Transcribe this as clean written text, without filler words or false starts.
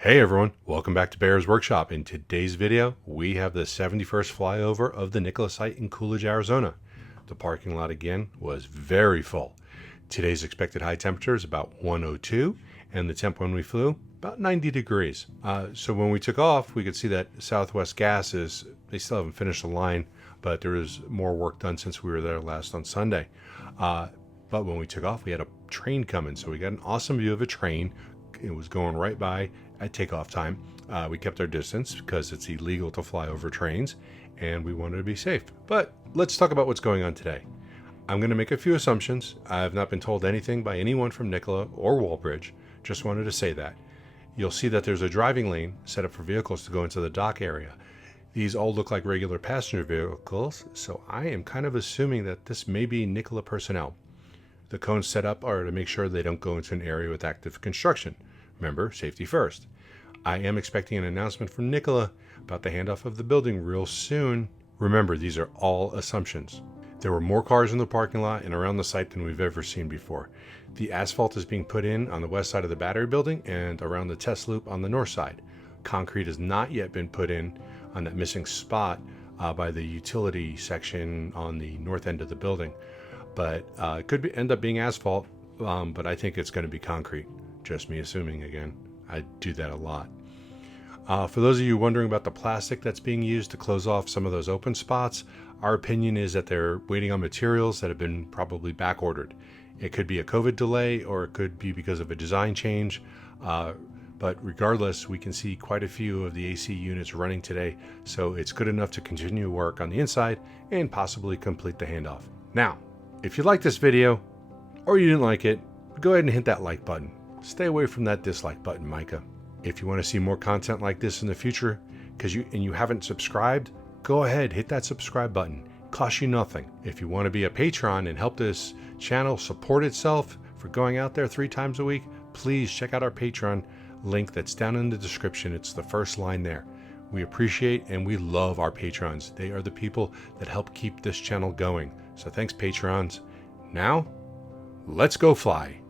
Hey everyone, welcome back to Bear's Workshop. In today's video, we have the 71st flyover of the Nikola site in Coolidge, Arizona. The parking lot again was very full. Today's expected high temperature is about 102, and the temp when we flew, about 90 degrees. So when we took off, we could see that Southwest Gases, they still haven't finished the line, but there was more work done since we were there last on Sunday. But when we took off, we had a train coming, so we got an awesome view of a train. It was going right by at takeoff time. We kept our distance because it's illegal to fly over trains and we wanted to be safe. But let's talk about what's going on today. I'm going to make a few assumptions. I've not been told anything by anyone from Nikola or Wallbridge. Just wanted to say that. You'll see that there's a driving lane set up for vehicles to go into the dock area. These all look like regular passenger vehicles, so I am kind of assuming that this may be Nikola personnel. The cones set up are to make sure they don't go into an area with active construction. Remember, safety first. I am expecting an announcement from Nikola about the handoff of the building real soon. Remember, these are all assumptions. There were more cars in the parking lot and around the site than we've ever seen before. The asphalt is being put in on the west side of the battery building and around the test loop on the north side. Concrete has not yet been put in on that missing spot by the utility section on the north end of the building. But it could end up being asphalt, but I think it's going to be concrete. Just me assuming again. I do that a lot. For those of you wondering about the plastic that's being used to close off some of those open spots, our opinion is that they're waiting on materials that have been probably back ordered. It could be a COVID delay or it could be because of a design change. But regardless, we can see quite a few of the AC units running today, so it's good enough to continue work on the inside and possibly complete the handoff. Now, if you like this video or you didn't like it, go ahead and hit that like button. Stay away from that dislike button, Micah. If you want to see more content like this in the future, and you haven't subscribed, go ahead, hit that subscribe button. It costs you nothing. If you want to be a patron and help this channel support itself for going out there 3 times a week, please check out our Patreon link that's down in the description. It's the first line there. We appreciate and we love our patrons. They are the people that help keep this channel going. So thanks, patrons. Now, let's go fly.